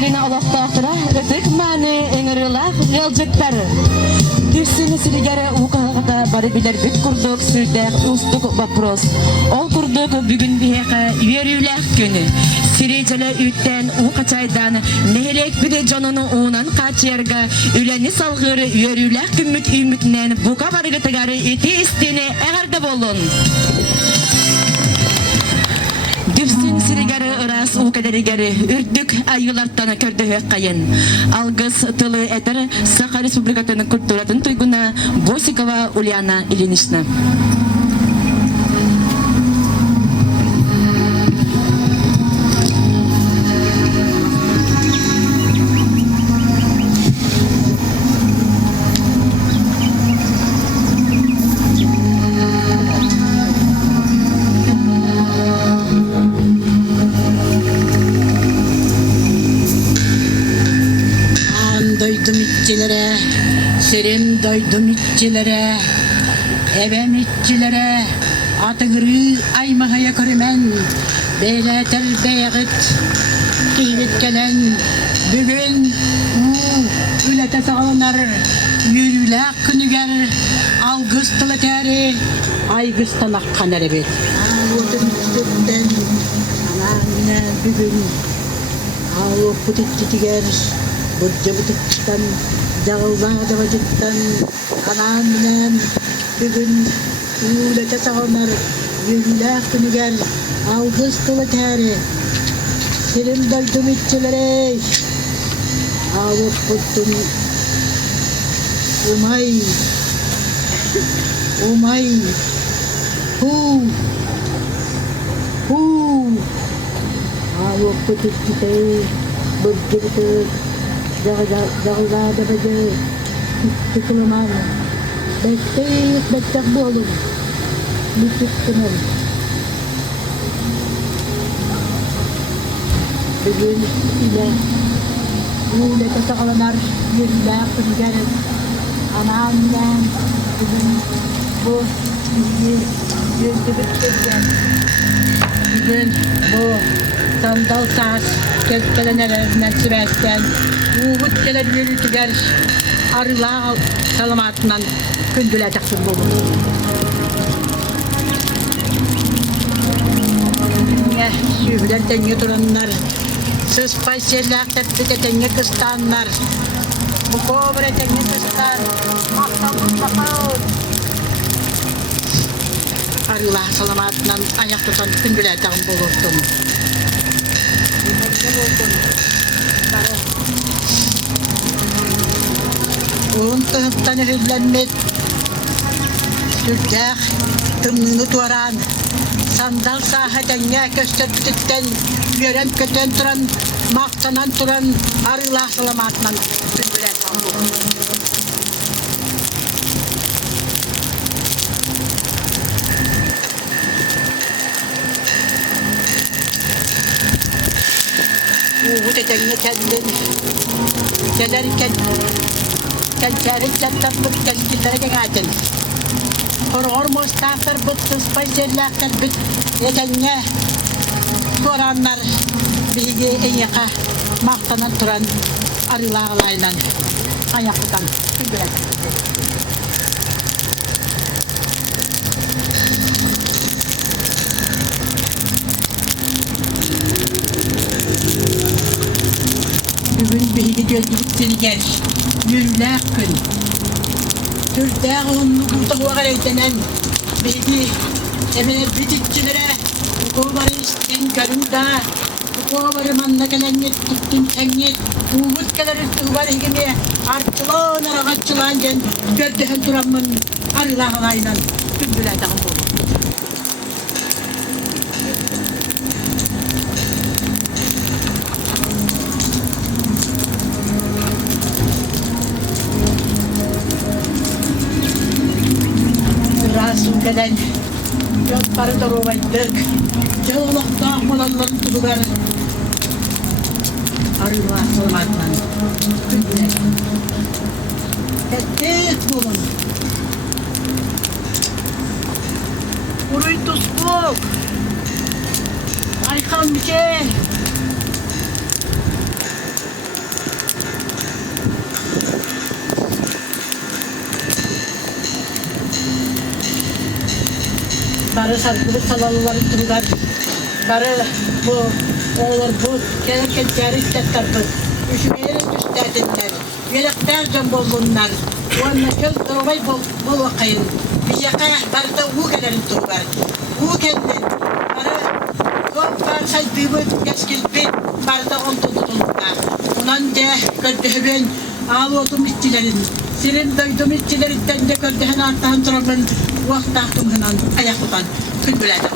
sirini Allah'tağıra ötük mani eңirілak gelecekler. Dürsünü siligere uğağa barı bilir büt kurduk sürdük ustuk vapros. Ol kurduk bugün biheke yürüylek günü. Siricele ütten uğaçaydan nehelek bir de canını uğunan kaç yerge üleni salgırı yürüylek ümütnen buka barı tıgarı eti isteni eğerde bolun. Dürsün sirigeri ıras uğaderigeri ürdük ayılartana kördüğü kayın. Algız tılı eter Sakha Respublikatının kulturatın tuyguna Bosikova Ulyana Ilinishna. Doydum itçilere, serin doydum itçilere, evem itçilere, atıgırı aymahaya körümen, beyleter beyagıt, kıymet gelen, bugün ülete sağlanar, yürülek günüger, algıstılı teri, aygıstan akkan erebet. Ağudun üstünden, anamine bugün, ağu putik Burcu butikten, dağılada vacitten, kanaminen, bugün uğulete sağlar, yürüler günü gel, algız kılı teri, selim doydum itçilere, ağır buldum, umay, ağır butikten, burcu butik, Dağılada bacı, tıkılman, bektek bu olur, müthiş kınır. Bugün ile, uğule tasakalanar, yürüler kırgınır. Anamla, bugün bu yüzü bitirken. Bugün bu sandal saz, keskelenlerden süreçten, uğut gelir yürütüger, arılar salamatından kündüleceksin bu. Sühüler denge duranlar, sız payserler tepkide denge kıstanlar, bu kobre denge kıstan, mahtamın bakın. Arılar salamatından ayak tutan kündüleceksin bulurdum. Oğun tığıptan hüllenmet, sürdek, tımnını tuaran, sandal sahadan ya köstörtütten, gören köten turan, maktanan turan, arılah salamatından sürdüler tambu. Bu dedeni kendin gelerken kendilerin çatlatlık teşkillere gelsin. Orğor mustafir bıttız payserlerken bit yetenine soranlar bilgi en yaka maktanan turan arılağlayla ayaklıdan bilgiler. Bugün bilgi gözlük seni gel. Yürüler gün. Türkler burada var edenen bilgi emine bitikçilere bu kovarı istin karında bu kovarı manna gelenlet tuttum tenyet umut kadar tuğbar higime artçılan arağatçılan gen gördüğün duramın arılağılayla kündüler dağım olur. Sungkadan yang para taruhaydık jauhlukta malallan tutugar arılar salamatlan ettik bulun uruy tuspuk aykan bir şey Barı sarkılıp salalılar dururlar. Barı bu oğullar bu gelirken cari tarafı. Üşümeyelim üstadinler. Yelekler can bozulunlar. Onunla köz durmay bol vakayın. Bir yaka barda uğu gelerin dururlar. Uğu kendin. Barı çok farsay dığımı geçkilbet barda on tutulurlar. Unan de gördüğümün ağlıyordum işçilerin. Sirim doydum işçilerinden de gördüğün artahan duramın. Vakt tahtım hınan ayaklıdan. Kül biledim.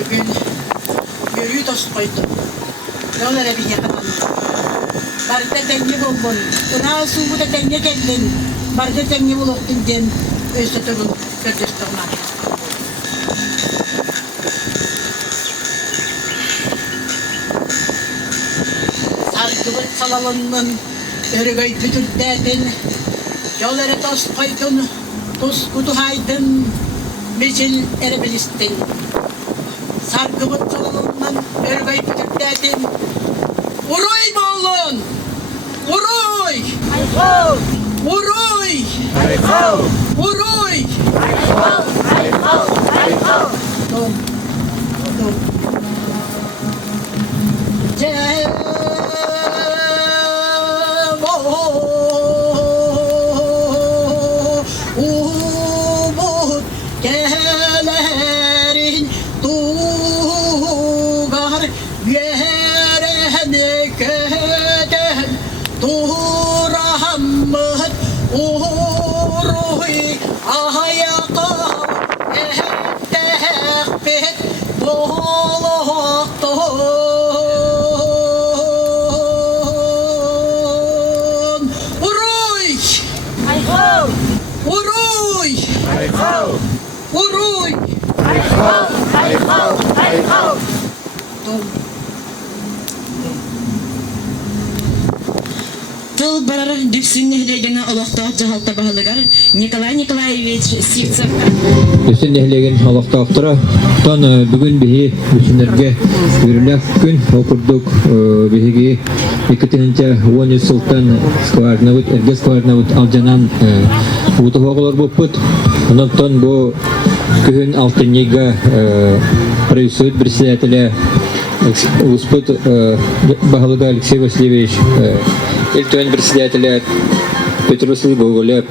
Bugün yürüyü dost koydum. Yollara bir yakalandım. Barda denge bulbun. Buna suğu da denge geldin. Barda denge buluktun den. Özde durun. Gördüstüm var. Sarkıbıt salalının örgöy bütüldedin. Yollara dost koydun. Dost kutuhaydın. Mecil erebilistin. Sarkıbıt salalının örgöy bütüldedin. Uruy boğulun! Uruy! Uruy! Uruy! Dur. Dur. Umut gelerin tuğar yerine köden Tuğrahammet uğruhi ahayakam ehtehbet boğulakton Uruy! Uruy! Uruy! Dur. Тыл барар дүксүннеһлегене олохтоох жаһалта баһылыгар Николай Николаевич Сивцев. Үсін нәһлеген алақтақтыра. Тон бүгін бігі үсінерге үріләк күн оқырдық бігі екітінінче Уони Султан скварнавыт, әрге скварнавыт алжанан ұтып оғылар бұппыт. Онықтан бұл күн алтынега происует председателя Успыт Бахалыга Алексей Васильевич, Эльтуэн председателя Петрус Гоголев,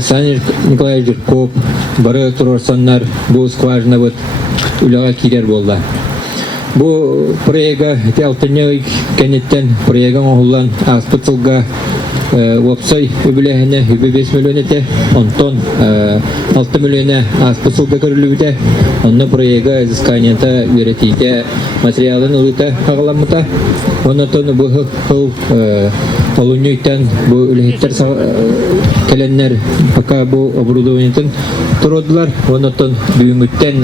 Саня Николаевич Жирков, бары турарсаннар бұл скважина вот үліға кирер болды. Бұл проега алтыне кәнеттен проеган оғылан аспытылға Вопсай үбіләһіне 5 миллион ете, онтон 6 миллионы аспытылға көрілуіде, онны проега изысканиянта үйретейде материалын ұлыта ағыламыта. Оннан бұл хыл олуnyuytan bu ülhitler kelenler пока bu оборудованиятын тұродылар. Оннан büyümütten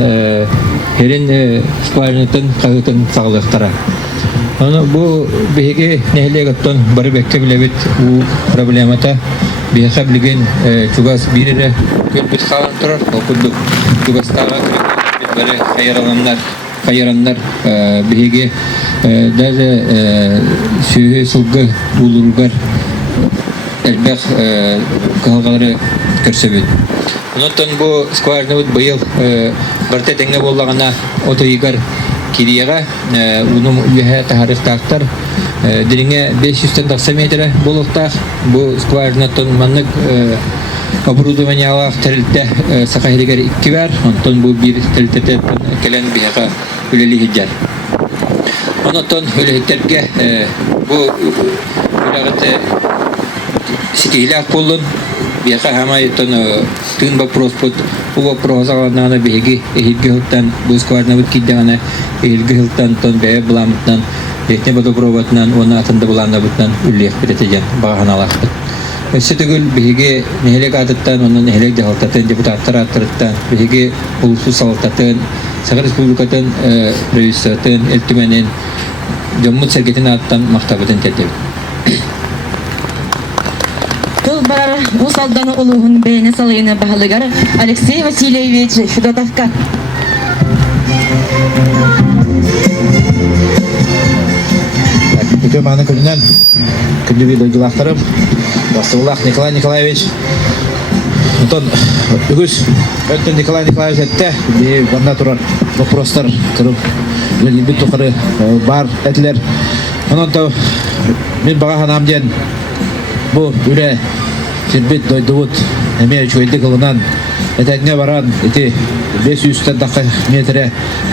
herin скважинатын қағытын сағылықтара. Bu bihege nehlegatan bari bekke bilebit bu problemata biha bilgen çugas birire köpüt kalan turar. Okuduk çugastağa bari hayranlar bihege даже sühü sulgı bulurgar elbek kağıtları körsebit. Ondan bu skvarnavut bayıl barta tenge bollagana otoyigar kiriyaga bunu üye taharif taktar diringe 500 taksametre bolukta bu skvarnatın manlık оборудование алах тәрилтә сакаһилигәр 2 бар, онтон бу бир тәрилтә келен бияга үлели хиҗар. Онтон үлеләргә бу улагыты сикилак булын бияга һамай тон тын вопрос под бу вопрос алганда биги эхилгәһтән бу скварна бит кидәгәне эхилгәһтән тон бә буламыттан этне бодопроводнан оны атында буланда бутан үллек битәҗән баганалар. Өсетүгүл биһиги нехелек атыттан, онун нехелек жахалтатын, депутаттар аттырыттан, биһиги улусу салаттатын, Сагар Республикатын рейсатын, элтименин, Жоммут сергетин аттан мактабытын тетеп. Тыл Бұл барар усалданы улуғын бәйіне салайына бағылығар Алексей Васильевич Федотовка. Бүкім аны күнінен күнді бейді ұйдылақтырым Бастығылақ Николай Николаевич Антон, үгіз өттін Николай Николаевич әтті банда тұрар вопростар тұрып бет тұқыры бар әтілер Онын тау мен баға ханам ден бұл үре сербет дойдығыт әме үшөйді қылынан әтәтіне баран әте 500 дақы метрі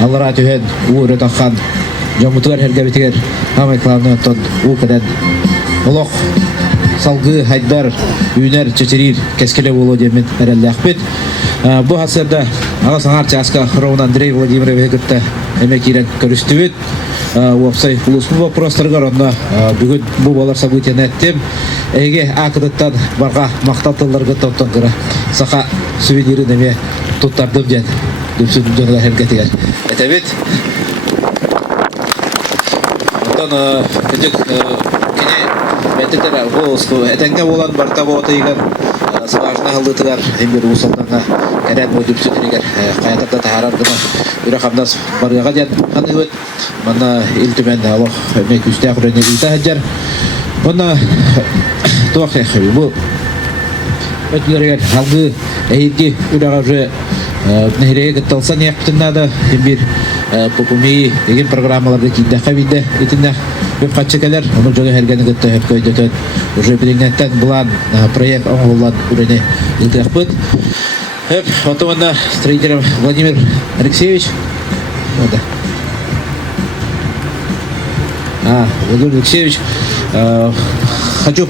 алыра түйен ұғыры таққан жамутығар әргәбетігер Амай Клавны Антон ұлқыдан ұлық салғы хайдар үйнер чечерир кәскелі болу демен әрәлі ақпет. Бұл хасырда ағасан арча асқа Рован Андрей Владимирович күтті әмек ерен көрісті өт. Уапсай ұлысын вопростарға онда бүгін бұл балар событияны әттем. Әйге ақыдыттан барға мақтатыларға топтан қыра сақа сувенирі неме тұттардым ден. Дүпсін жонға әргетігер. Әтәбет. Ондан күндік кене мәтілдер ғолысқы әтәңге болан барта болаты егер сағашына ғылдытығар әмбер ұсалданға кәрән өй дүпсінігер қаятарда тағарардыма үрі қамдас барыға ден қаны өт мұнна үлтімен алық мәк үсті ақырыне үлті әджер мұнна туақ әқы бұл өтілерігер алғы әйетке үріға уже нәхиреге кітталса неяқтыннады әмбер попумей деген программаларды кейді қабиді етінді көп қатшекелер, оны жоғы әргені күтті өткөйдетен уже біріңнеттен бұлан проект оңғылан үрене үлтірақ бұд. Потом строителем Владимир Алексеевич. Владимир Алексеевич, хочу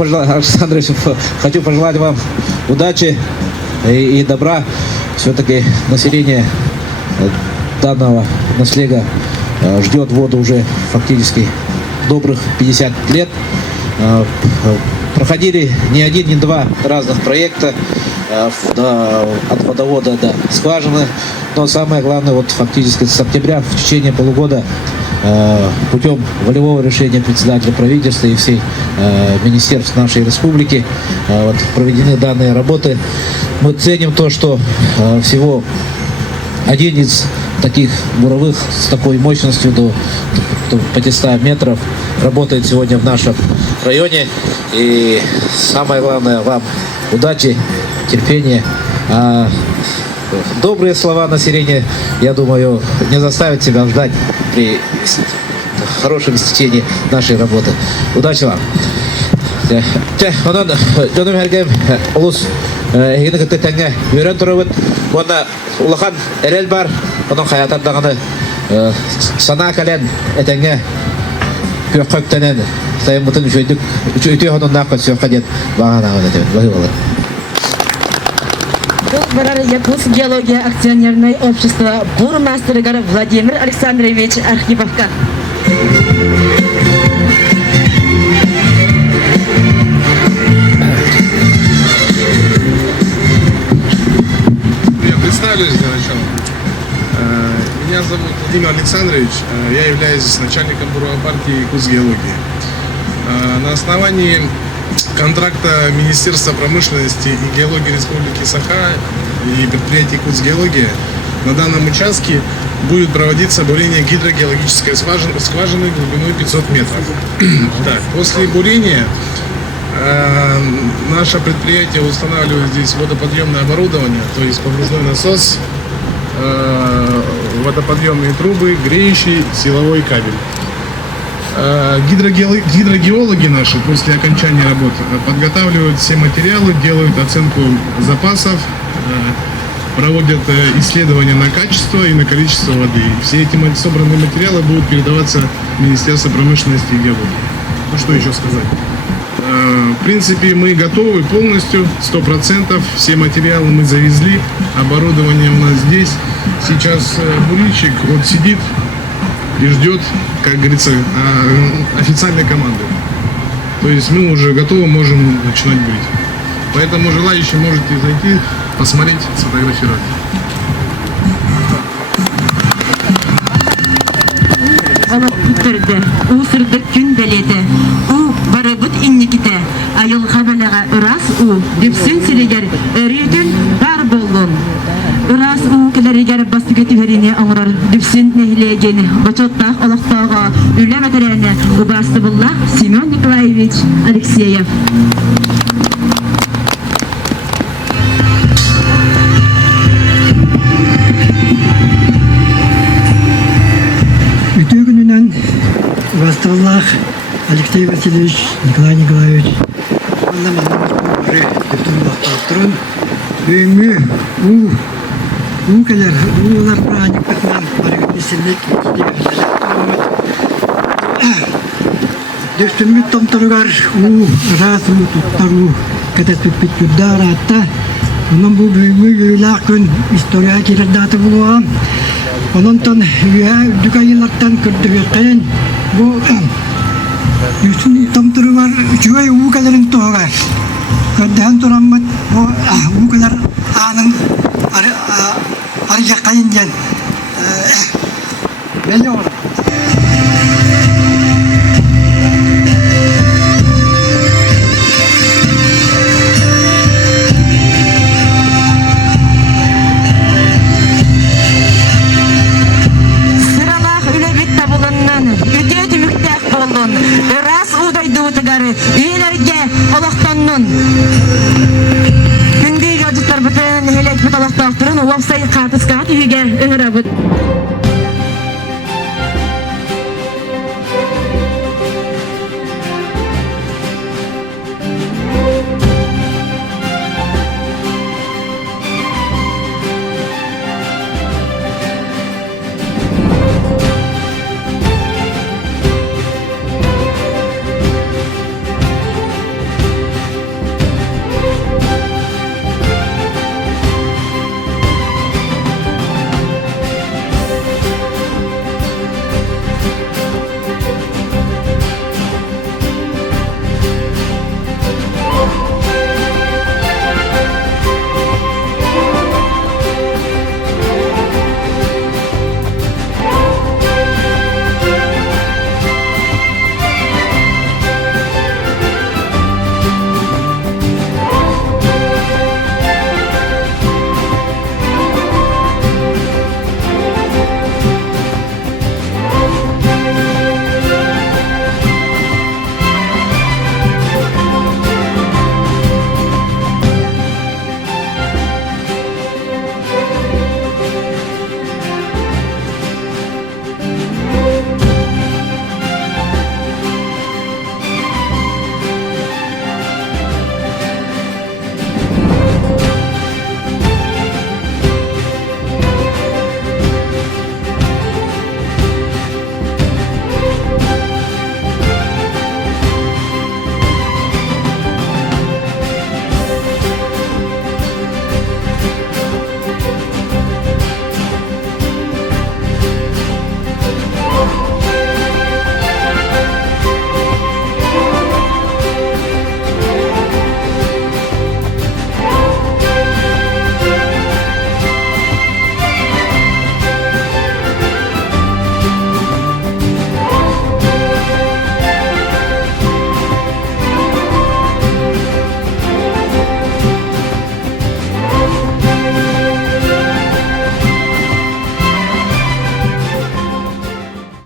пожелать вам удачи и добра. Все-таки население данного наследия ждет воду уже фактически добрых 50 лет. Проходили не один, не два разных проекта от водовода до скважины. Но самое главное, вот фактически с октября в течение полугода путем волевого решения председателя правительства и всей министерств нашей республики проведены данные работы. Мы ценим то, что всего один из таких буровых с такой мощностью до 500 метров работает сегодня в нашем районе. И самое главное, вам удачи, терпения. Добрые слова населения, я думаю, не заставят себя ждать при хорошем стечении нашей работы. Удачи вам! Онан жөнім әргем ұлыс егені күтті тәңе өрен тұры онда ұлақан әрел бар, оның қаятардағаны сана кәлен әтәңе көк көктенен сайын мұтын үшөйдік үті онын нақы сөйқа ден бағана өтемін. Бағи болар. Бұл барар Якутск геология акционерное общество бурмастерыгар Владимир Александрович Архиповка. Представлюсь для начала. Меня зовут Владимир Александрович. Я являюсь начальником бюро партии Якутск геологии. На основании контракта Министерства промышленности и геологии Республики Саха и предприятия Якутск геология на данном участке будет проводиться бурение гидрогеологической скважины глубиной 500 метров. Так, после бурения наше предприятие устанавливает здесь водоподъемное оборудование, то есть погружной насос, водоподъемные трубы, греющий силовой кабель. Гидрогеологи наши после окончания работ подготавливают все материалы, делают оценку запасов, проводят исследования на качество и на количество воды. Все эти собранные материалы будут передаваться в Министерство промышленности и геологии. Ну что еще сказать? В принципе, мы готовы полностью, 100%. Все материалы мы завезли, оборудование у нас здесь. Сейчас бурильщик вот сидит и ждет, как говорится, официальной команды. То есть мы уже готовы, можем начинать бурить. Поэтому желающие можете зайти, посмотреть, сфотографировать. Usırdık gün beledi. U barabut innikite. Ayıl kabalara ырас у дипсин сиригер эритин бар болдун. Ырас у келеригер бастыгети верине оңрар дипсин нехлегени бачоттах олохтоого үле материалне убасты булла Семен Николаевич Алексеев. Ütüğününden Vastırlах Алексей Васильевич, Николай Николаевич anlamadığımız bunları bütün vaktaktırın. Büyümü, kadar, uğular pranik bakman, hareket isimlik, Düştünmü tomturugar, rasu tuttaru, katet pipit kürdar hatta. Onun bu büyümü yülakın, istoriya kiraddatı buluğam. Onuntan dükayılardan kürdüğün bu Yusuf tomturu var, cuy bu kadarın toğar. Kadang turamat bu kadar anın arıya kayıncan. Belli olur. Üyelerge Allah'tanın Gündüğü yolculuklar bütün helek bir Allah'tan website kartıskağıt üyege öğrenip